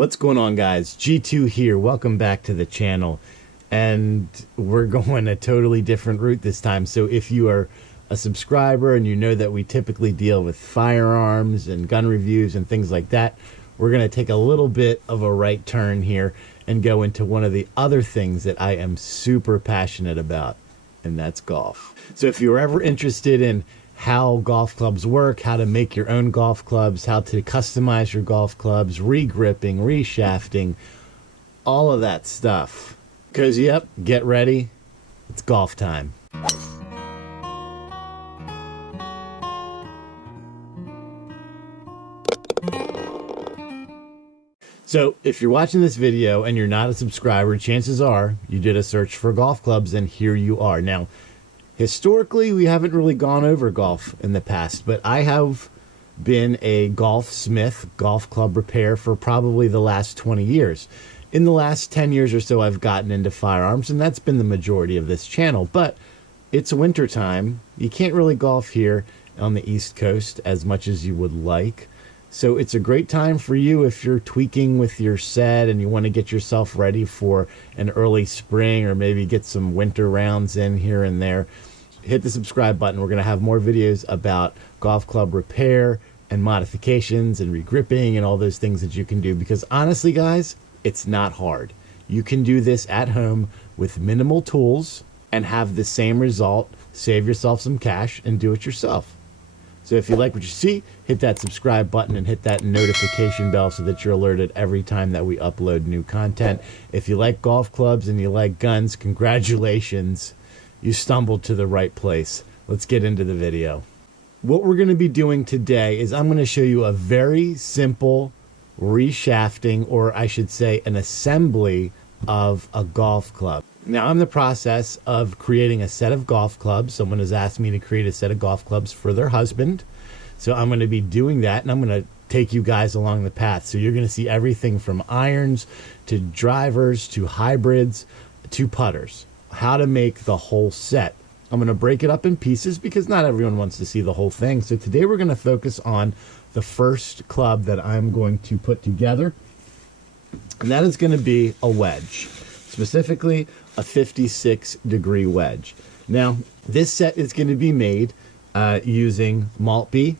What's going on, guys? G2 here. Welcome back to the channel. And we're going a totally different route this time. So if you are a subscriber and you know that we typically deal with firearms and gun reviews and things like that, we're going to take a little bit of a right turn here and go into one of the other things that I am super passionate about, and that's golf. So if you're ever interested in how golf clubs work, how to make your own golf clubs, how to customize your golf clubs, re-gripping, re-shafting, all of that stuff. Cozy up, get ready, it's golf time. So if you're watching this video and you're not a subscriber, chances are you did a search for golf clubs and here you are. Now, historically, we haven't really gone over golf in the past, but I have been a golfsmith, golf club repair for probably the last 20 years. In the last 10 years or so, I've gotten into firearms, and that's been the majority of this channel. But it's winter time. You can't really golf here on the East Coast as much as you would like. So it's a great time for you if you're tweaking with your set and you want to get yourself ready for an early spring or maybe get some winter rounds in here and there. Hit the subscribe button. We're going to have more videos about golf club repair and modifications and regripping and all those things that you can do, because honestly, guys, it's not hard. You can do this at home with minimal tools and have the same result, save yourself some cash, and do it yourself. So if you like what you see, hit that subscribe button and hit that notification bell so that you're alerted every time that we upload new content. If you like golf clubs and you like guns, congratulations. You stumbled to the right place. Let's get into the video. What we're going to be doing today is I'm going to show you a very simple reshafting, or I should say an assembly of a golf club. Now, I'm in the process of creating a set of golf clubs. Someone has asked me to create a set of golf clubs for their husband. So I'm going to be doing that, and I'm going to take you guys along the path. So you're going to see everything from irons to drivers to hybrids to putters. How to make the whole set. I'm going to break it up in pieces because not everyone wants to see the whole thing. So today we're going to focus on the first club that I'm going to put together, and that is going to be a wedge, specifically a 56-degree wedge. Now, this set is going to be made using Maltby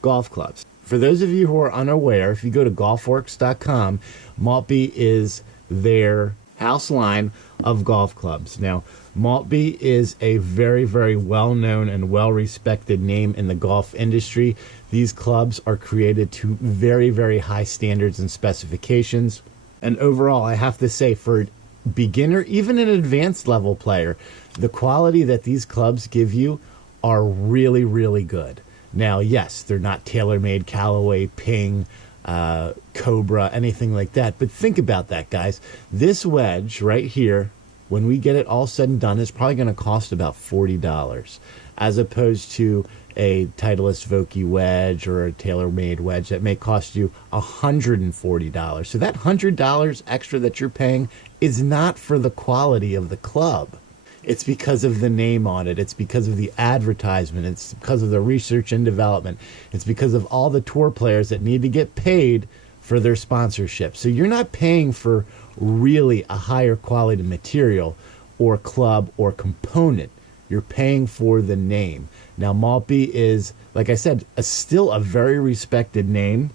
golf clubs. For those of you who are unaware, if you go to golfworks.com, Maltby is their house line of golf clubs. Now, Maltby is a very, very well-known and well-respected name in the golf industry. These clubs are created to very, very high standards and specifications. And overall, I have to say, for a beginner, even an advanced level player, the quality that these clubs give you are really, really good. Now, yes, they're not tailor-made Callaway, Ping, Cobra, anything like that. But think about that, guys. This wedge right here, when we get it all said and done, is probably going to cost about $40, as opposed to a Titleist Vokey wedge or a tailor-made wedge that may cost you $140. So that $100 extra that you're paying is not for the quality of the club. It's because of the name on it. It's because of the advertisement. It's because of the research and development. It's because of all the tour players that need to get paid for their sponsorship. So you're not paying for really a higher quality material or club or component. You're paying for the name. Now, Maltby is, like I said, still a very respected name.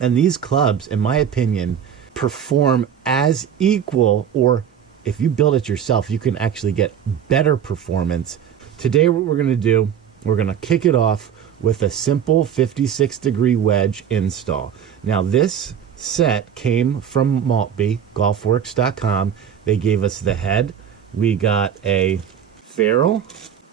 And these clubs, in my opinion, perform as equal, or if you build it yourself, you can actually get better performance. Today, what we're going to do, we're going to kick it off with a simple 56-degree wedge install. Now, this set came from Maltby, golfworks.com. They gave us the head. We got a ferrule.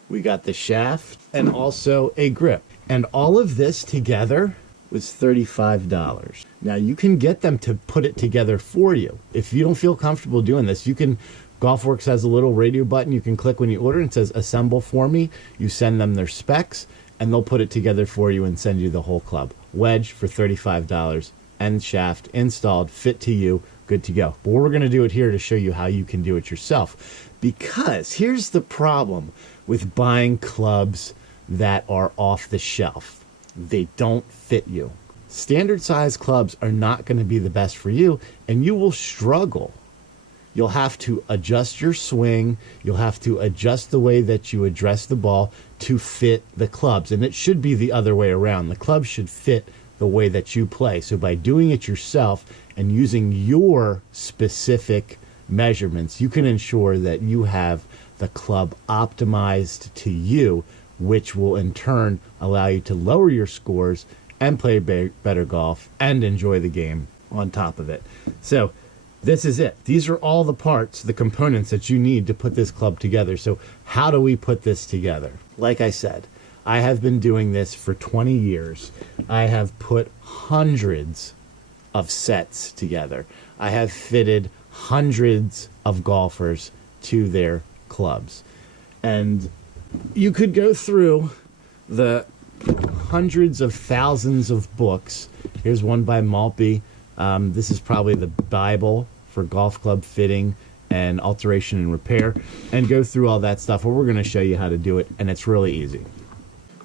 We got the shaft and also a grip. And all of this together was $35. Now, you can get them to put it together for you. If you don't feel comfortable doing this, you can. Golfworks has a little radio button you can click when you order, and it says assemble for me. You send them their specs and they'll put it together for you and send you the whole club. Wedge for $35, and shaft installed, fit to you, good to go. But we're going to do it here to show you how you can do it yourself, because here's the problem with buying clubs that are off the shelf. They don't fit you. standard size clubs are not going to be the best for you, and you will struggle. You'll have to adjust your swing. You'll have to adjust the way that you address the ball to fit the clubs. And it should be the other way around. The clubs should fit the way that you play. So by doing it yourself and using your specific measurements, you can ensure that you have the club optimized to you, which will in turn allow you to lower your scores and play better golf and enjoy the game on top of it. So this is it. These are all the parts, the components that you need to put this club together. So how do we put this together? Like I said, I have been doing this for 20 years. I have put hundreds of sets together. I have fitted hundreds of golfers to their clubs. And you could go through the hundreds of thousands of books. Here's one by Maltby. This is probably the Bible for golf club fitting and alteration and repair, and go through all that stuff. Well, we're going to show you how to do it, and it's really easy.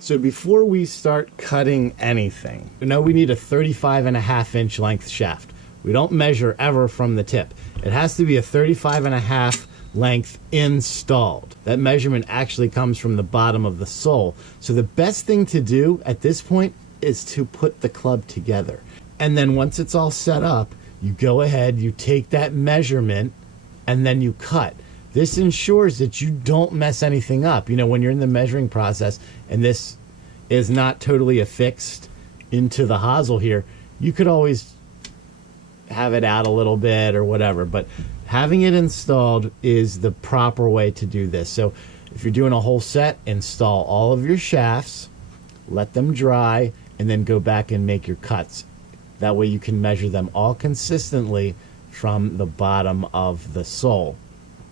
So before we start cutting anything, we need a 35.5-inch length shaft. We don't measure ever from the tip. It has to be a 35.5 length installed. That measurement actually comes from the bottom of the sole. So the best thing to do at this point is to put the club together. And then once it's all set up, you go ahead, you take that measurement, and then you cut. This ensures that you don't mess anything up. When you're in the measuring process and this is not totally affixed into the hosel here, you could always have it out a little bit or whatever, but having it installed is the proper way to do this. So if you're doing a whole set, install all of your shafts, let them dry, and then go back and make your cuts. That way you can measure them all consistently from the bottom of the sole.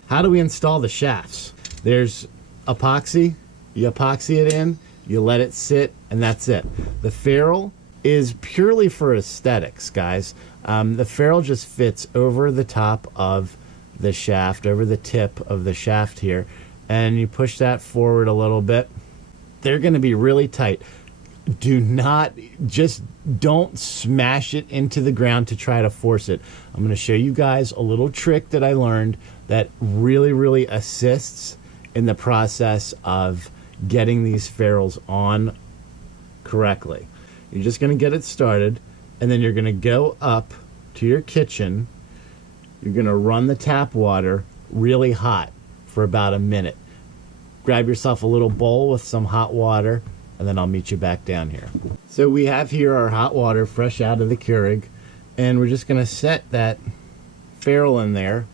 How do we install the shafts? There's epoxy. You epoxy it in, you let it sit, and that's it. The ferrule is purely for aesthetics, guys. The ferrule just fits over the top of the shaft, over the tip of the shaft here, and you push that forward a little bit. They're going to be really tight. Don't smash it into the ground to try to force it. I'm going to show you guys a little trick that I learned that really assists in the process of getting these ferrules on correctly. You're just going to get it started, and then you're going to go up to your kitchen. You're going to run the tap water really hot for about a minute. Grab yourself a little bowl with some hot water, and then I'll meet you back down here. So we have here our hot water fresh out of the Keurig, and we're just going to set that ferrule in there.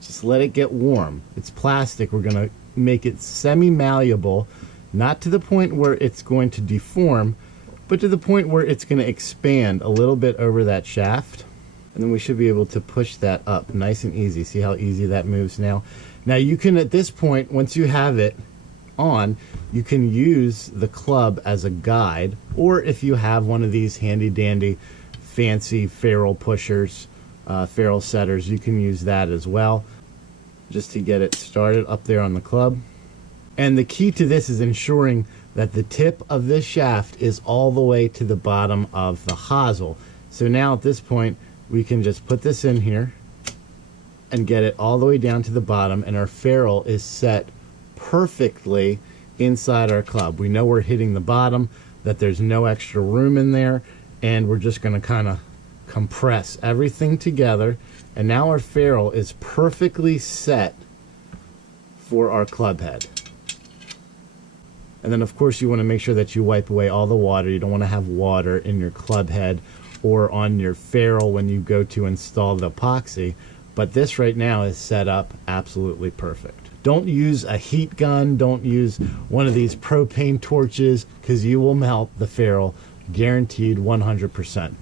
Just let it get warm. It's plastic. We're going to make it semi-malleable, not to the point where it's going to deform, but to the point where it's going to expand a little bit over that shaft. And then we should be able to push that up nice and easy. See how easy that moves now? Now you can, at this point, once you have it on, you can use the club as a guide, or if you have one of these handy dandy fancy ferrule pushers, ferrule setters, you can use that as well, just to get it started up there on the club. And the key to this is ensuring that the tip of this shaft is all the way to the bottom of the hosel. So now at this point, we can just put this in here and get it all the way down to the bottom, and our ferrule is set perfectly inside our club. We know we're hitting the bottom, that there's no extra room in there, and we're just going to kind of compress everything together, and now our ferrule is perfectly set for our club head. And then of course you want to make sure that you wipe away all the water. You don't want to have water in your club head or on your ferrule when you go to install the epoxy, but this right now is set up absolutely perfect. Don't use a heat gun, don't use one of these propane torches, because you will melt the ferrule, guaranteed 100%.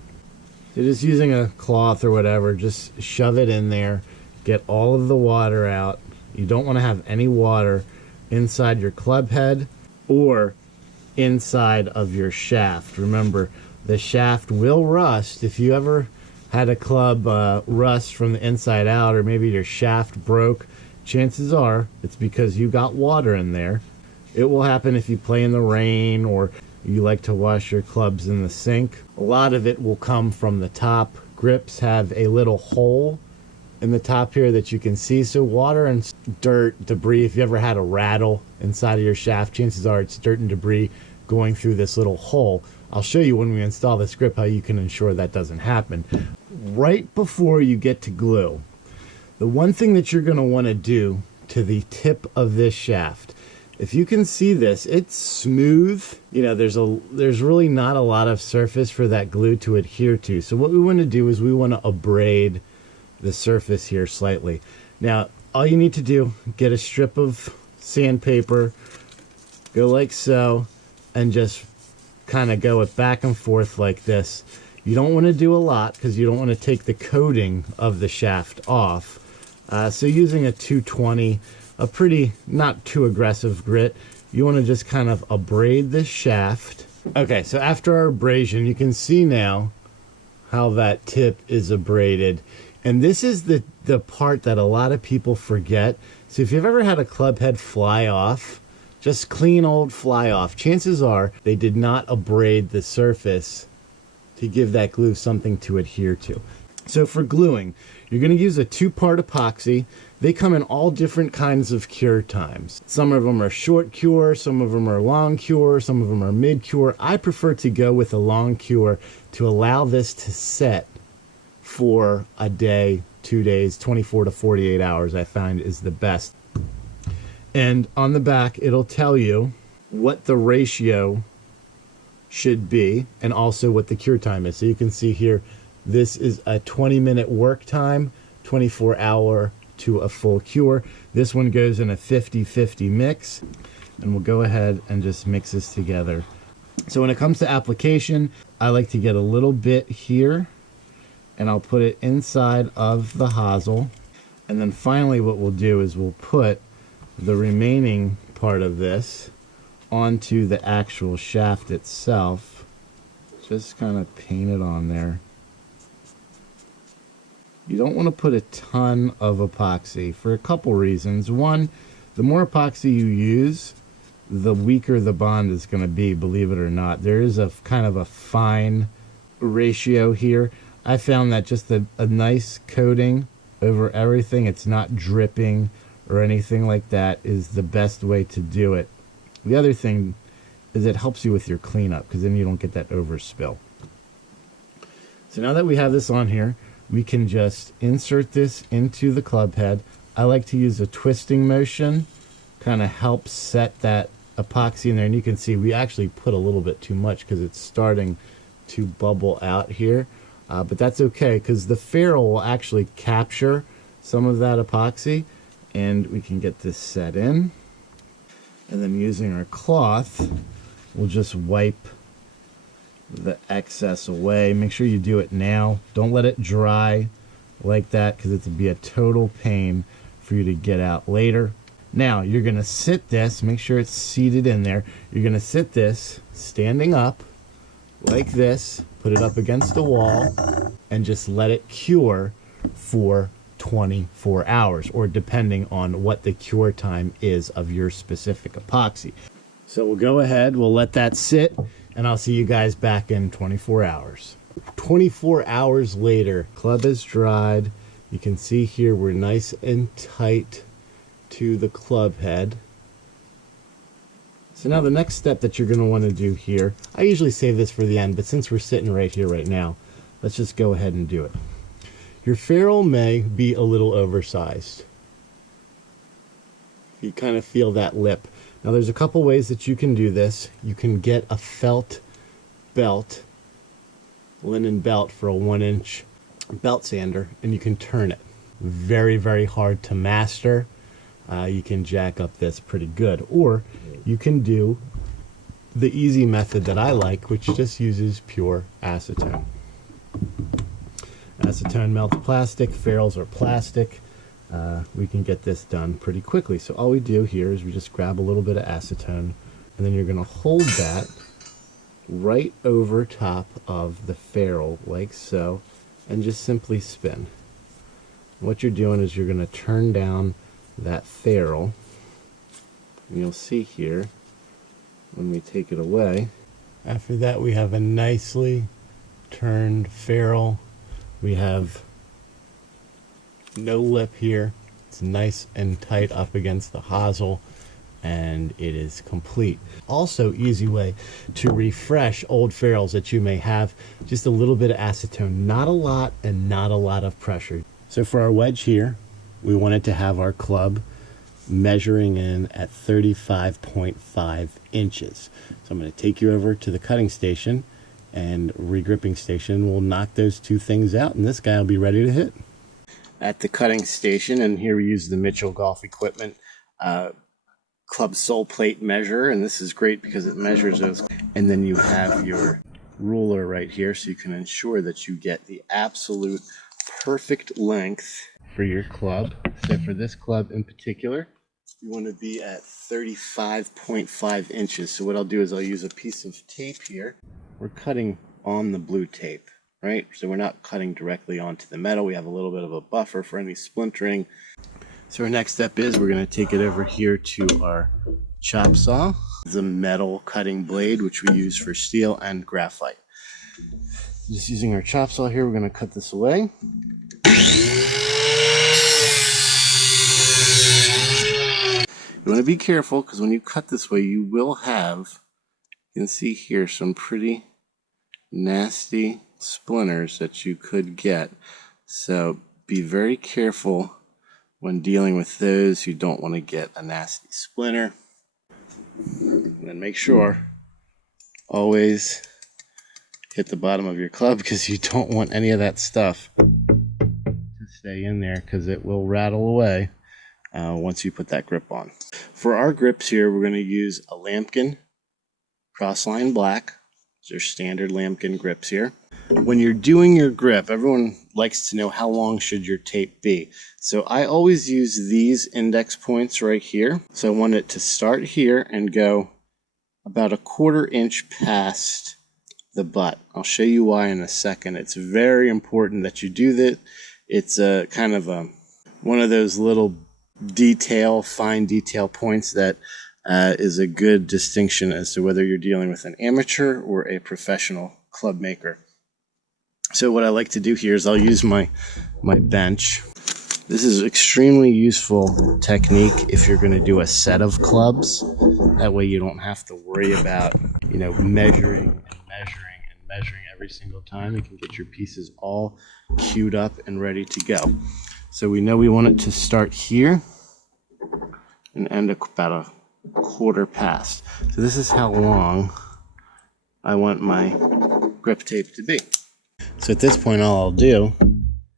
So just using a cloth or whatever, just shove it in there, get all of the water out. You don't want to have any water inside your club head or inside of your shaft. Remember, the shaft will rust. If you ever had a club rust from the inside out, or maybe your shaft broke, chances are it's because you got water in there. It will happen if you play in the rain or you like to wash your clubs in the sink. A lot of it will come from the top. Grips have a little hole in the top here that you can see, so water and dirt, debris, if you ever had a rattle inside of your shaft, chances are it's dirt and debris going through this little hole. I'll show you when we install this grip how you can ensure that doesn't happen. Right before you get to glue, the one thing that you're going to want to do to the tip of this shaft, if you can see this, it's smooth. You know, there's really not a lot of surface for that glue to adhere to. So what we want to do is we want to abrade the surface here slightly. Now, all you need to do, get a strip of sandpaper, go like so, and just kind of go it back and forth like this. You don't want to do a lot because you don't want to take the coating of the shaft off. So using a 220, a pretty not too aggressive grit, you want to just kind of abrade this shaft. Okay, so after our abrasion, you can see now how that tip is abraded. And this is the part that a lot of people forget. So if you've ever had a club head fly off, just clean old fly off, chances are they did not abrade the surface to give that glue something to adhere to. So for gluing, you're going to use a 2-part epoxy. They come in all different kinds of cure times. Some of them are short cure, some of them are long cure, some of them are mid cure. I prefer to go with a long cure to allow this to set for a day, 2 days, 24 to 48 hours, I find is the best. And on the back, it'll tell you what the ratio should be and also what the cure time is. So you can see here, this is a 20-minute work time, 24-hour to a full cure. This one goes in a 50-50 mix, and we'll go ahead and just mix this together. So when it comes to application, I like to get a little bit here, and I'll put it inside of the hosel. And then finally what we'll do is we'll put the remaining part of this onto the actual shaft itself. Just kind of paint it on there. You don't want to put a ton of epoxy for a couple reasons. One, the more epoxy you use, the weaker the bond is going to be, believe it or not. There is a kind of a fine ratio here. I found that just a nice coating over everything, it's not dripping or anything like that, is the best way to do it. The other thing is it helps you with your cleanup because then you don't get that overspill. So now that we have this on here, we can just insert this into the club head. I like to use a twisting motion, kind of helps set that epoxy in there. And you can see we actually put a little bit too much because it's starting to bubble out here. But that's okay because the ferrule will actually capture some of that epoxy, and we can get this set in. And then using our cloth, we'll just wipe the excess away. Make sure you do it now. Don't let it dry like that because it'll be a total pain for you to get out later. Now you're going to sit this, make sure it's seated in there. You're going to sit this standing up like this, put it up against the wall, and just let it cure for 24 hours, or depending on what the cure time is of your specific epoxy. So we'll go ahead, we'll let that sit, and I'll see you guys back in 24 hours. 24 hours later, club is dried. You can see here we're nice and tight to the club head. So now the next step that you're going to want to do here, I usually save this for the end, but since we're sitting right here right now, let's just go ahead and do it. Your ferrule may be a little oversized. You kind of feel that lip. Now there's a couple ways that you can do this. You can get a felt belt, linen belt for a 1-inch belt sander, and you can turn it. Very, very hard to master. You can jack up this pretty good. Or you can do the easy method that I like, which just uses pure acetone. Acetone melts plastic, ferrules are plastic. We can get this done pretty quickly. So all we do here is we just grab a little bit of acetone, and then you're going to hold that right over top of the ferrule like so, and just simply spin. What you're doing is you're going to turn down that ferrule, and you'll see here when we take it away, After that, we have a nicely turned ferrule. We have no lip here. It's nice and tight up against the hosel, and it is complete. Also, easy way to refresh old ferrules that you may have. Just a little bit of acetone, not a lot, and not a lot of pressure. So for our wedge here, we wanted to have our club measuring in at 35.5 inches. So I'm going to take you over to the cutting station and regripping station. We'll knock those two things out, and this guy will be ready to hit. At the cutting station, and here we use the Mitchell Golf Equipment club sole plate measure, and this is great because it measures those. And then you have your ruler right here, so you can ensure that you get the absolute perfect length for your club. So for this club in particular, you want to be at 35.5 inches. So what I'll do is I'll use a piece of tape here. We're cutting on the blue tape, right? So we're not cutting directly onto the metal. We have a little bit of a buffer for any splintering. So our next step is we're going to take it over here to our chop saw. It's a metal cutting blade, which we use for steel and graphite. Just using our chop saw here, we're going to cut this away. You want to be careful because when you cut this way, you will have, you can see here, some pretty nasty splinters that you could get. So be very careful when dealing with those. You don't want to get a nasty splinter. And then make sure, always hit the bottom of your club because you don't want any of that stuff to stay in there because it will rattle away once you put that grip on. For our grips here, we're going to use a lambkin crossline black. These are standard lambkin grips here. When you're doing your grip, everyone likes to know how long should your tape be. So I always use these index points right here. So I want it to start here and go about 1/4 inch past the butt. I'll show you why in a second. It's very important that you do that. It's a kind of one of those little fine detail points that is a good distinction as to whether you're dealing with an amateur or a professional club maker. So what I like to do here is I'll use my bench. This is extremely useful technique if you're going to do a set of clubs. That way you don't have to worry about, measuring and measuring every single time. You can get your pieces all queued up and ready to go. So we know we want it to start here and end about 1/4 past. So this is how long I want my grip tape to be. So at this point, all I'll do,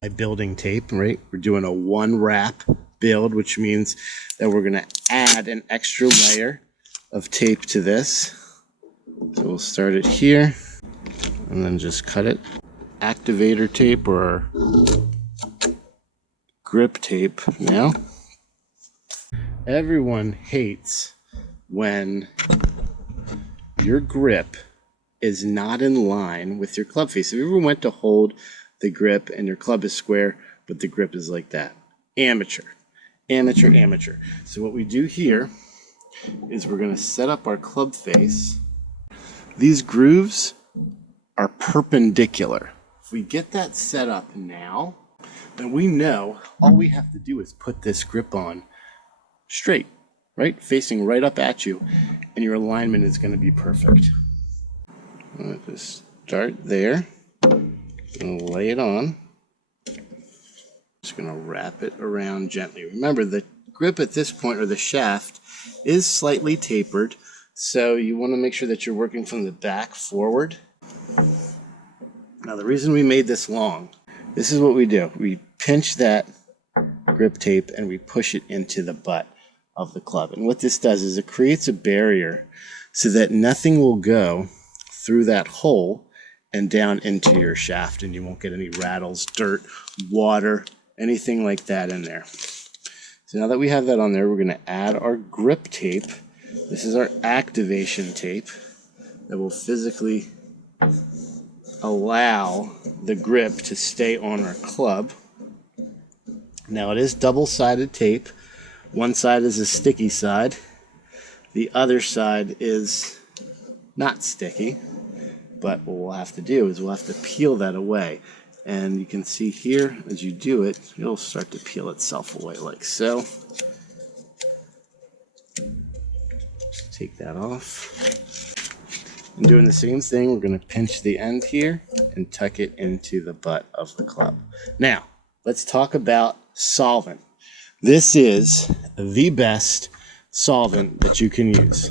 my building tape, right? We're doing a 1 wrap build, which means that we're going to add an extra layer of tape to this. So we'll start it here and then just cut it. Activator tape or grip tape now. Everyone hates when your grip is not in line with your club face. If you ever went to hold the grip and your club is square, but the grip is like that. Amateur. Amateur, amateur. So what we do here is we're going to set up our club face. These grooves are perpendicular. If we get that set up now, then we know all we have to do is put this grip on straight, right? Facing right up at you, and your alignment is going to be perfect. I'm going to just start there and lay it on. Just going to wrap it around gently. Remember, the grip at this point, or the shaft, is slightly tapered, so you want to make sure that you're working from the back forward. Now, the reason we made this long, this is what we do. We pinch that grip tape and we push it into the butt of the club. And what this does is it creates a barrier so that nothing will go through that hole and down into your shaft, and you won't get any rattles, dirt, water, anything like that in there. So now that we have that on there, we're going to add our grip tape. This is our activation tape that will physically allow the grip to stay on our club. Now it is double-sided tape. One side is a sticky side. The other side is not sticky. But what we'll have to do is we'll have to peel that away. And you can see here, as you do it, it'll start to peel itself away like so. Just take that off. And doing the same thing, we're going to pinch the end here and tuck it into the butt of the club. Now, let's talk about solvent. This is the best solvent that you can use.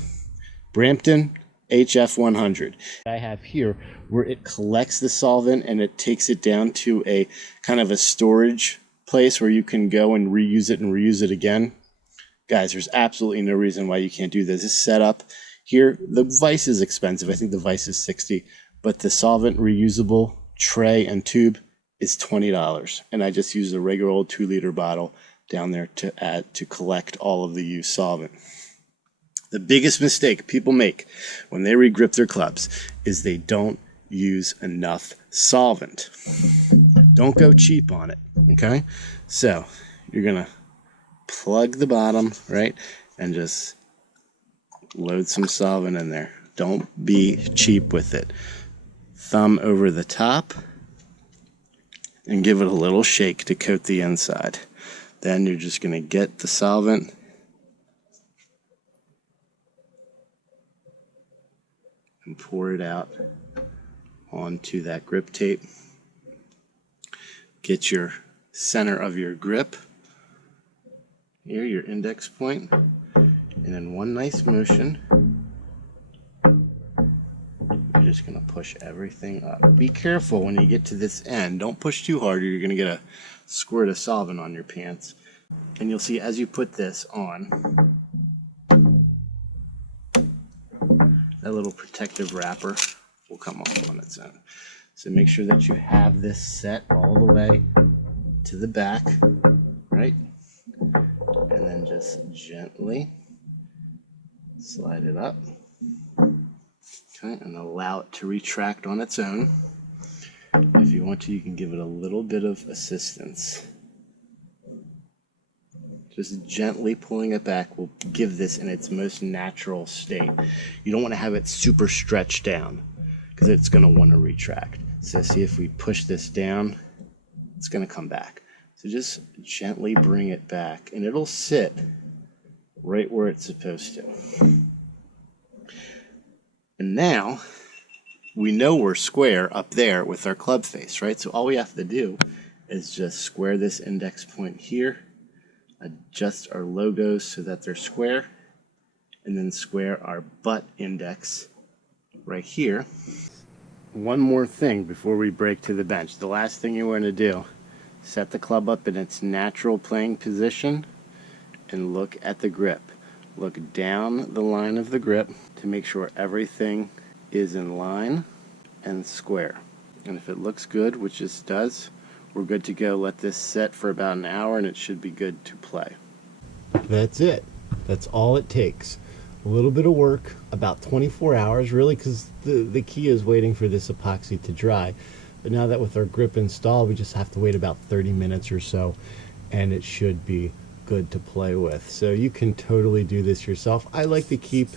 Brampton HF100. I have here where it collects the solvent and it takes it down to a kind of a storage place where you can go and reuse it again. Guys, there's absolutely no reason why you can't do this. This setup here, the vise is expensive. I think the vise is $60, but the solvent reusable tray and tube is $20. And I just use a regular old 2-liter bottle down there to collect all of the used solvent. The biggest mistake people make when they regrip their clubs is they don't use enough solvent. Don't go cheap on it, okay? So you're gonna plug the bottom, right, and just load some solvent in there. Don't be cheap with it. Thumb over the top and give it a little shake to coat the inside. Then you're just gonna get the solvent and pour it out onto that grip tape. Get your center of your grip here, your index point, and in one nice motion, you're just going to push everything up. Be careful when you get to this end. Don't push too hard or you're going to get a squirt of solvent on your pants. And you'll see as you put this on, that little protective wrapper will come off on its own. So make sure that you have this set all the way to the back, right? And then just gently slide it up, okay, and allow it to retract on its own. If you want to, you can give it a little bit of assistance. Just gently pulling it back will give this in its most natural state. You don't want to have it super stretched down because it's going to want to retract. So see, if we push this down, it's going to come back. So just gently bring it back and it'll sit right where it's supposed to. And now we know we're square up there with our club face, right? So all we have to do is just square this index point here, adjust our logos so that they're square, and then square our butt index right here. One more thing before we break to the bench. The last thing you want to do, set the club up in its natural playing position and look at the grip. Look down the line of the grip to make sure everything is in line and square. And if it looks good, which this does, we're good to go. Let this set for about an hour and it should be good to play. That's it. That's all it takes. A little bit of work, about 24 hours really, because the key is waiting for this epoxy to dry. But now that with our grip installed, we just have to wait about 30 minutes or so and it should be good to play with. So you can totally do this yourself. I like to keep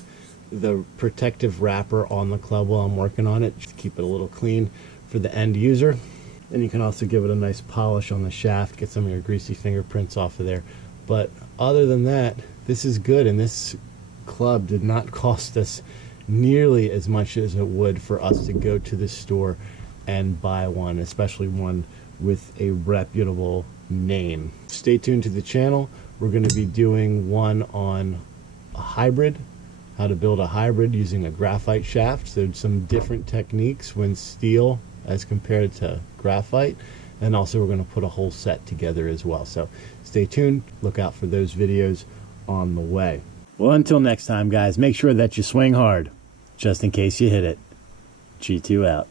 the protective wrapper on the club while I'm working on it, just to keep it a little clean for the end user. Then you can also give it a nice polish on the shaft, get some of your greasy fingerprints off of there. But other than that, this is good, and this club did not cost us nearly as much as it would for us to go to the store and buy one, especially one with a reputable name. Stay tuned to the channel. We're going to be doing one on a hybrid, how to build a hybrid using a graphite shaft. So some different techniques when steel as compared to graphite, and also we're going to put a whole set together as well. So stay tuned, look out for those videos on the way. Well, until next time guys, make sure that you swing hard just in case you hit it. G2 out.